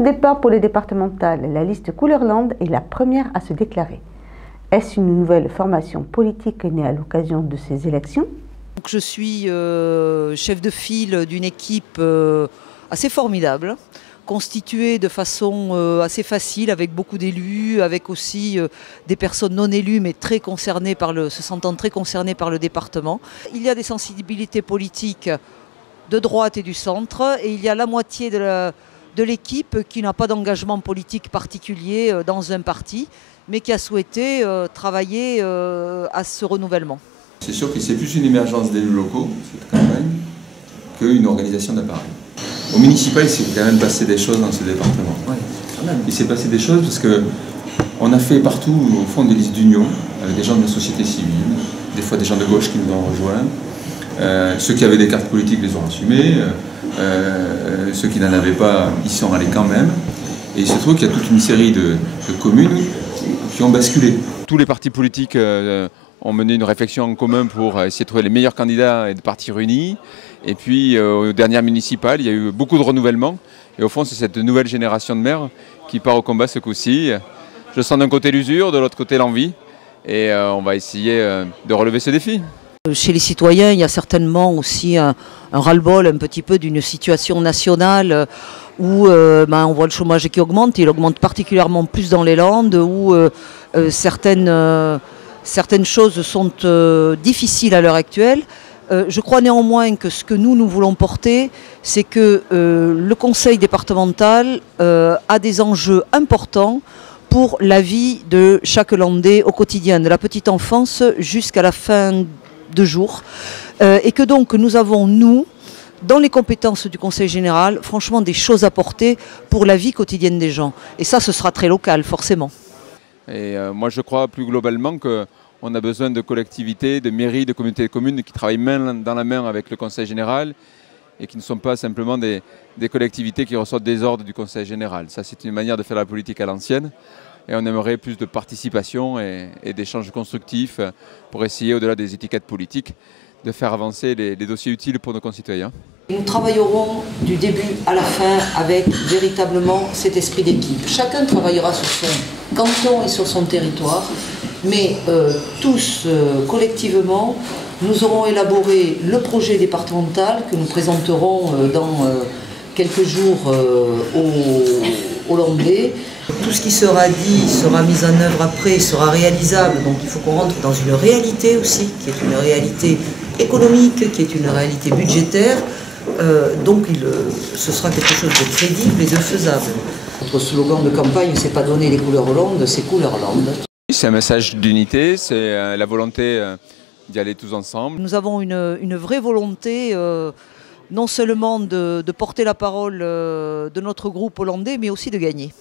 de départ pour les départementales, la liste Couleur-Land est la première à se déclarer. Est-ce une nouvelle formation politique née à l'occasion de ces élections? Je suis chef de file d'une équipe assez formidable, constituée de façon assez facile, avec beaucoup d'élus, avec aussi des personnes non élues, mais très concernées se sentant très concernées par le département. Il y a des sensibilités politiques de droite et du centre, et il y a la moitié de l'équipe qui n'a pas d'engagement politique particulier dans un parti, mais qui a souhaité travailler à ce renouvellement. C'est sûr que c'est plus une émergence d'élus locaux, cette campagne, qu'une organisation d'appareil. Au municipal, il s'est quand même passé des choses dans ce département. Oui, quand même. Il s'est passé des choses parce qu'on a fait partout, au fond, des listes d'union, avec des gens de la société civile, des fois des gens de gauche qui nous ont rejoints. Ceux qui avaient des cartes politiques les ont assumées, ceux qui n'en avaient pas, y sont allés quand même. Et il se trouve qu'il y a toute une série de communes qui ont basculé. Tous les partis politiques ont mené une réflexion en commun pour essayer de trouver les meilleurs candidats et de partir unis. Et puis aux dernières municipales, il y a eu beaucoup de renouvellement. Et au fond, c'est cette nouvelle génération de maires qui part au combat ce coup-ci. Je sens d'un côté l'usure, de l'autre côté l'envie. Et on va essayer de relever ce défi. Chez les citoyens, il y a certainement aussi un ras-le-bol un petit peu d'une situation nationale où on voit le chômage qui augmente. Il augmente particulièrement plus dans les Landes, où certaines choses sont difficiles à l'heure actuelle. Je crois néanmoins que ce que nous voulons porter, c'est que le conseil départemental a des enjeux importants pour la vie de chaque Landais au quotidien, de la petite enfance jusqu'à la fin de jour. Et que donc nous avons, nous, dans les compétences du Conseil général, franchement des choses à porter pour la vie quotidienne des gens. Et ça, ce sera très local, forcément. Et moi, je crois plus globalement qu'on a besoin de collectivités, de mairies, de communautés de communes qui travaillent main dans la main avec le Conseil général et qui ne sont pas simplement des collectivités qui reçoivent des ordres du Conseil général. Ça, c'est une manière de faire la politique à l'ancienne. Et on aimerait plus de participation et d'échanges constructifs pour essayer, au-delà des étiquettes politiques, de faire avancer les dossiers utiles pour nos concitoyens. Nous travaillerons du début à la fin avec véritablement cet esprit d'équipe. Chacun travaillera sur son canton et sur son territoire, mais tous collectivement, nous aurons élaboré le projet départemental que nous présenterons dans quelques jours aux Landais. Tout ce qui sera dit sera mis en œuvre après, sera réalisable. Donc il faut qu'on rentre dans une réalité aussi, qui est une réalité économique, qui est une réalité budgétaire. Donc ce sera quelque chose de crédible et de faisable. Notre slogan de campagne, c'est pas donner les couleurs aux Landes, c'est couleurs Landes. C'est un message d'unité, c'est la volonté d'y aller tous ensemble. Nous avons une vraie volonté non seulement de porter la parole de notre groupe hollandais, mais aussi de gagner.